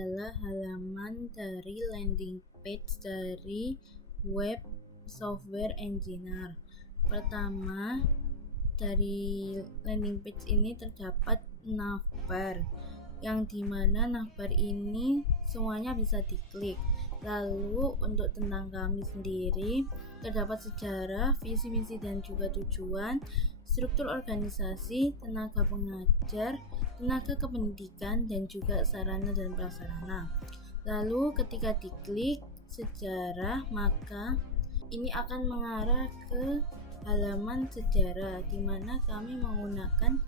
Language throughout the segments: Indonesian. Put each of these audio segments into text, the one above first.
adalah halaman dari landing page dari web software engineer. Pertama, dari landing page ini terdapat navbar, yang dimana navbar ini semuanya bisa diklik. Lalu untuk tentang kami sendiri, terdapat sejarah, visi misi dan juga tujuan, struktur organisasi, tenaga pengajar, tenaga kependidikan, dan juga sarana dan prasarana. Lalu ketika diklik sejarah, maka ini akan mengarah ke halaman sejarah, di mana kami menggunakan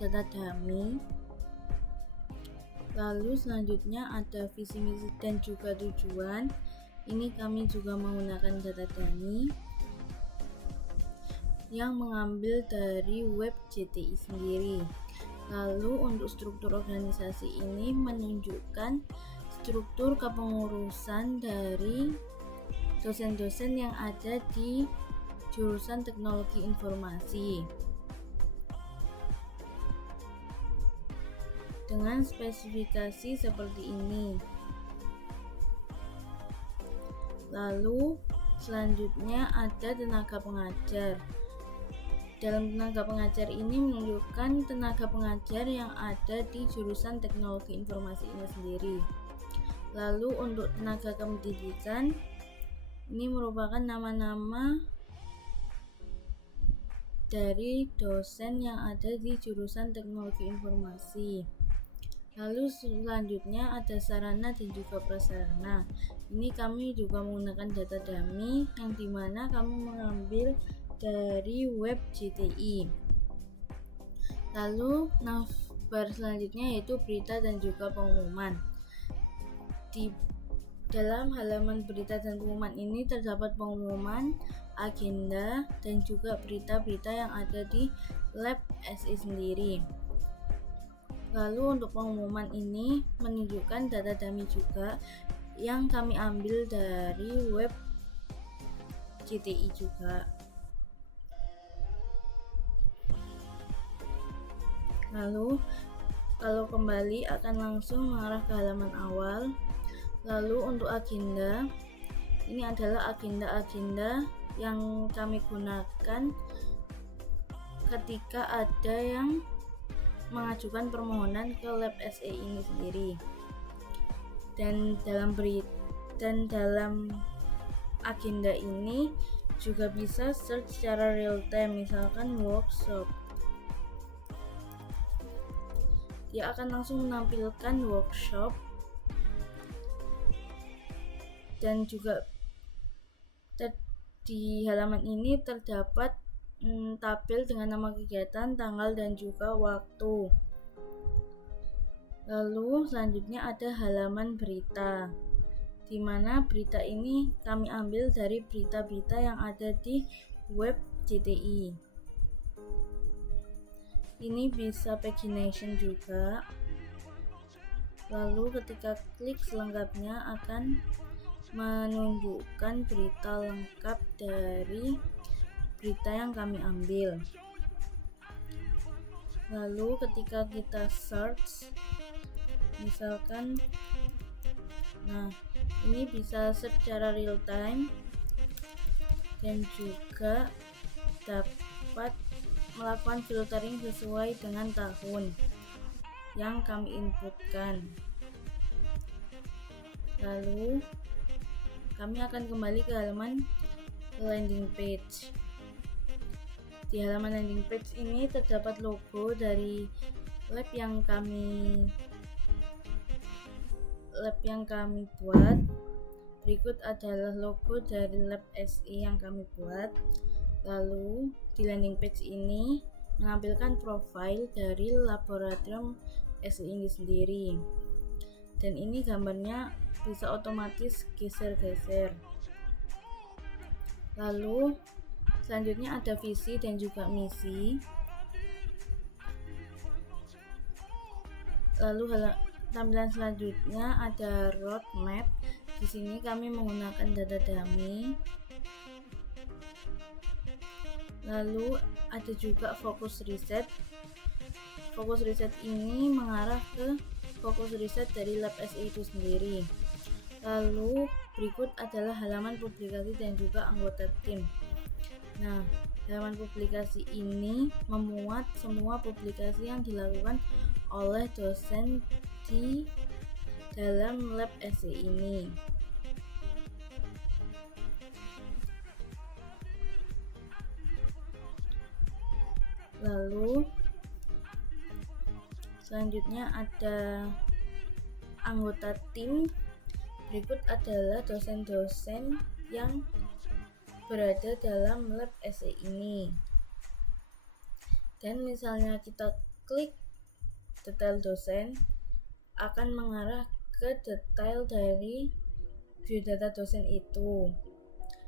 data dummy. Lalu selanjutnya ada visi misi dan juga tujuan. Ini kami juga menggunakan data dummy yang mengambil dari web JTI sendiri. Lalu untuk struktur organisasi ini menunjukkan struktur kepengurusan dari dosen-dosen yang ada di jurusan teknologi informasi dengan spesifikasi seperti ini. Lalu selanjutnya ada tenaga pengajar. Dalam tenaga pengajar ini menunjukkan tenaga pengajar yang ada di jurusan teknologi informasi ini sendiri. Lalu untuk tenaga kependidikan, ini merupakan nama-nama dari dosen yang ada di jurusan teknologi informasi. Lalu selanjutnya ada sarana dan juga prasarana. Ini kami juga menggunakan data dummy yang dimana kami mengambil dari web JTI. Lalu navbar selanjutnya yaitu berita dan juga pengumuman. Di dalam halaman berita dan pengumuman ini terdapat pengumuman, agenda, dan juga berita-berita yang ada di lab SE sendiri. Lalu untuk pengumuman ini menunjukkan data dummy juga yang kami ambil dari web JTI juga. Lalu kalau kembali akan langsung mengarah ke halaman awal. Lalu untuk agenda, ini adalah agenda-agenda yang kami gunakan ketika ada yang mengajukan permohonan ke lab SE ini sendiri. Dan dalam agenda ini juga bisa search secara real time, misalkan workshop. Dia akan langsung menampilkan workshop dan juga di halaman ini terdapat tabel dengan nama kegiatan, tanggal, dan juga waktu. Lalu selanjutnya ada halaman berita, di mana berita ini kami ambil dari berita-berita yang ada di web JTI. Ini bisa pagination juga. Lalu ketika klik selengkapnya akan menunjukkan berita lengkap dari berita yang kami ambil. Lalu ketika kita search, misalkan ini bisa search secara real time dan juga dapat melakukan filtering sesuai dengan tahun yang kami inputkan. Lalu kami akan kembali ke halaman landing page. Di halaman landing page ini terdapat logo dari lab yang kami buat. Berikut adalah logo dari lab SE yang kami buat. Lalu di landing page ini menampilkan profil dari laboratorium SE ini sendiri. Dan ini gambarnya bisa otomatis geser-geser. Lalu selanjutnya ada visi dan juga misi. Lalu tampilan selanjutnya ada roadmap. Di sini kami menggunakan data dummy. Lalu ada juga fokus riset. Fokus riset ini mengarah ke fokus riset dari lab SI itu sendiri. Lalu berikut adalah halaman publikasi dan juga anggota tim. Nah, halaman publikasi ini memuat semua publikasi yang dilakukan oleh dosen di dalam lab SI ini. Lalu selanjutnya ada anggota tim. Berikut adalah dosen-dosen yang berada dalam lab SI ini. Dan misalnya kita klik detail dosen, akan mengarah ke detail dari biodata dosen itu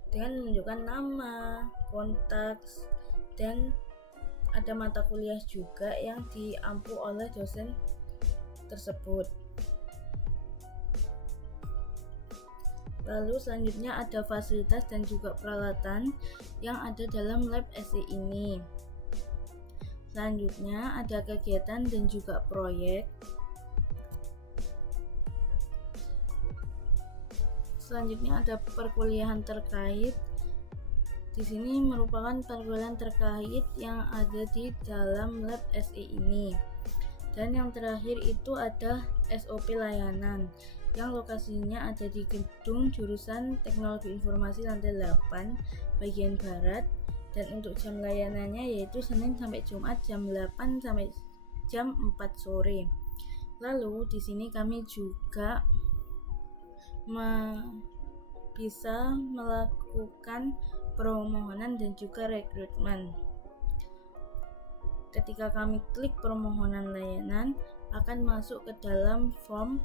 dengan menunjukkan nama, kontak, dan ada mata kuliah juga yang diampu oleh dosen tersebut. Lalu selanjutnya ada fasilitas dan juga peralatan yang ada dalam lab SI ini. Selanjutnya ada kegiatan dan juga proyek. Selanjutnya ada perkuliahan terkait. Di sini merupakan perkuliahan terkait yang ada di dalam lab SI ini. Dan yang terakhir itu ada SOP layanan yang lokasinya ada di gedung jurusan Teknologi Informasi lantai 8 bagian barat, dan untuk jam layanannya yaitu Senin sampai Jumat jam 8 sampai jam 4 sore. Lalu di sini kami juga bisa melakukan permohonan dan juga rekrutmen. Ketika kami klik permohonan layanan, akan masuk ke dalam form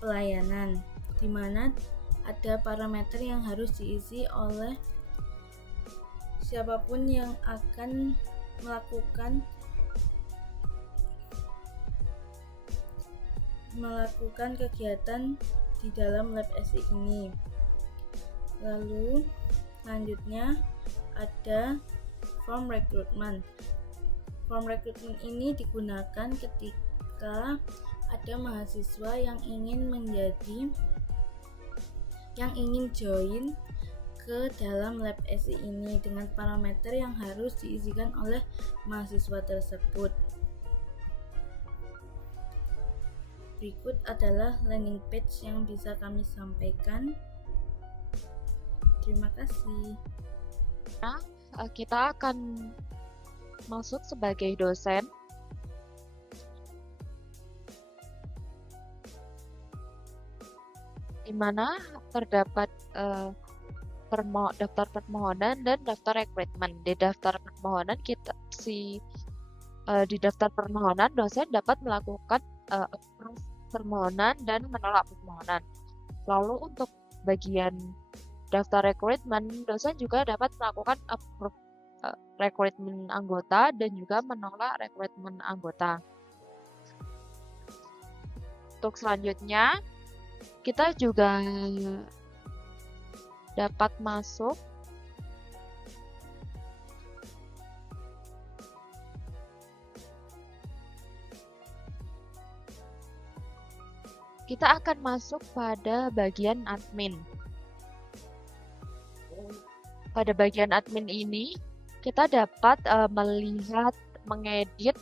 pelayanan, di mana ada parameter yang harus diisi oleh siapapun yang akan melakukan kegiatan di dalam lab SI ini. Lalu selanjutnya ada form rekrutmen. Form rekrutmen ini digunakan ketika ada mahasiswa yang ingin join ke dalam lab SI ini dengan parameter yang harus diisikan oleh mahasiswa tersebut. Berikut adalah landing page yang bisa kami sampaikan. Terima kasih. Nah, kita akan masuk sebagai dosen. Di mana terdapat daftar permohonan dan daftar rekrutmen. Di daftar permohonan di daftar permohonan dosen dapat melakukan approve permohonan dan menolak permohonan. Lalu untuk bagian daftar rekrutmen, dosen juga dapat melakukan approve rekrutmen anggota dan juga menolak rekrutmen anggota. Untuk selanjutnya, kita juga dapat masuk pada bagian admin. Pada bagian admin ini, kita dapat melihat, mengedit,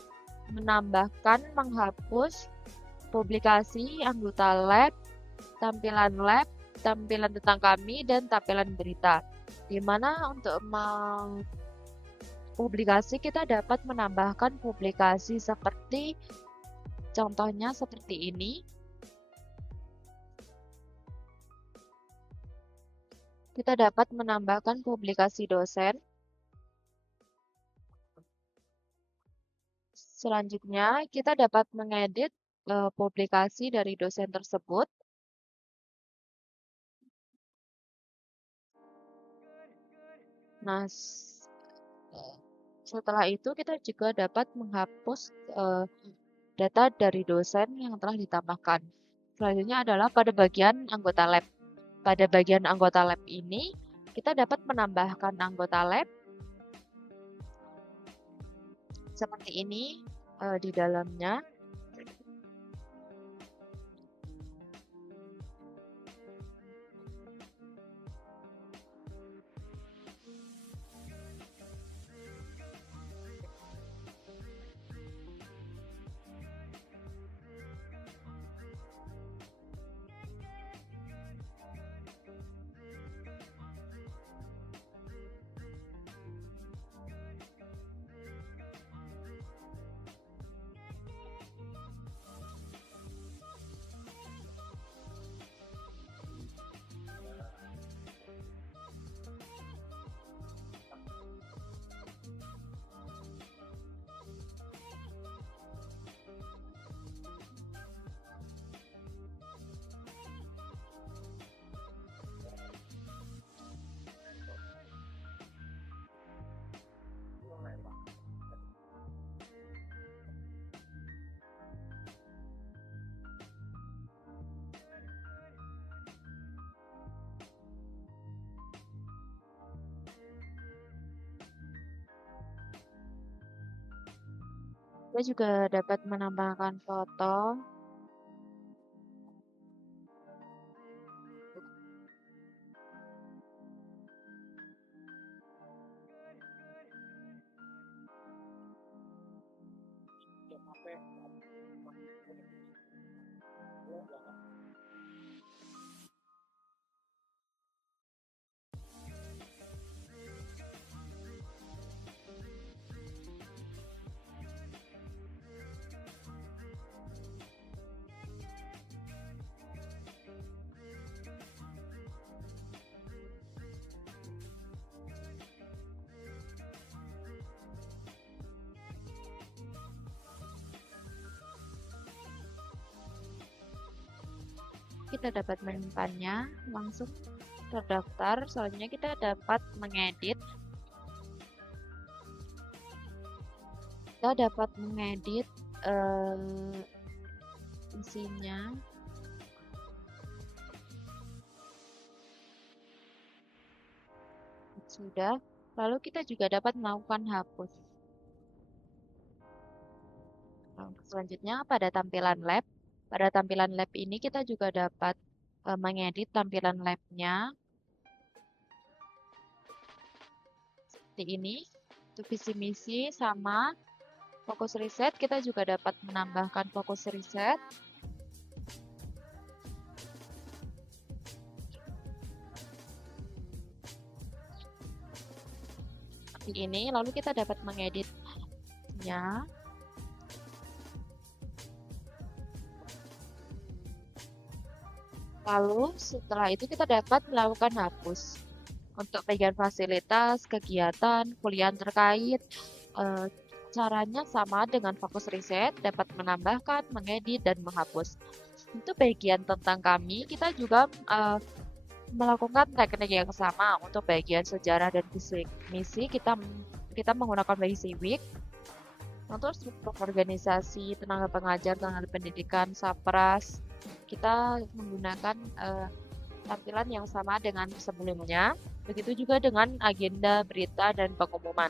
menambahkan, menghapus publikasi anggota lab, tampilan tentang kami, dan tampilan berita. Di mana untuk publikasi kita dapat menambahkan publikasi seperti contohnya seperti ini. Kita dapat menambahkan publikasi dosen. Selanjutnya, kita dapat mengedit publikasi dari dosen tersebut. Nah, setelah itu kita juga dapat menghapus data dari dosen yang telah ditambahkan. Selanjutnya adalah pada bagian anggota lab. Pada bagian anggota lab ini, kita dapat menambahkan anggota lab seperti ini di dalamnya. Kita juga dapat menambahkan foto. Kita dapat menyimpannya, langsung terdaftar. Selanjutnya kita dapat mengedit. Kita dapat mengedit isinya. Sudah. Lalu kita juga dapat melakukan hapus. Selanjutnya pada tampilan lab. Pada tampilan lab ini kita juga dapat mengedit tampilan labnya. Seperti ini. Untuk visi misi sama fokus riset, kita juga dapat menambahkan fokus riset. Seperti ini, lalu kita dapat mengeditnya. Lalu setelah itu kita dapat melakukan hapus. Untuk bagian fasilitas, kegiatan, kuliah terkait, caranya sama dengan fokus riset, dapat menambahkan, mengedit, dan menghapus. Untuk bagian tentang kami, kita juga melakukan teknik yang sama. Untuk bagian sejarah dan visi misi, kita menggunakan Basic. Untuk struktur organisasi, tenaga pengajar, tenaga pendidikan, Sapras, kita menggunakan tampilan yang sama dengan sebelumnya. Begitu juga dengan agenda, berita, dan pengumuman.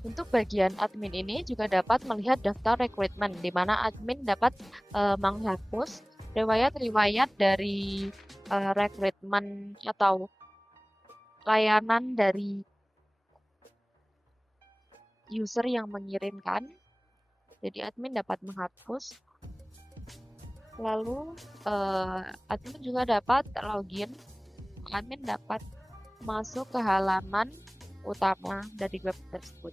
Untuk bagian admin ini juga dapat melihat daftar rekrutmen, di mana admin dapat menghapus riwayat-riwayat dari rekrutmen atau layanan dari user yang mengirimkan. Jadi admin dapat menghapus. Lalu admin juga dapat login. Admin dapat masuk ke halaman utama dari web tersebut.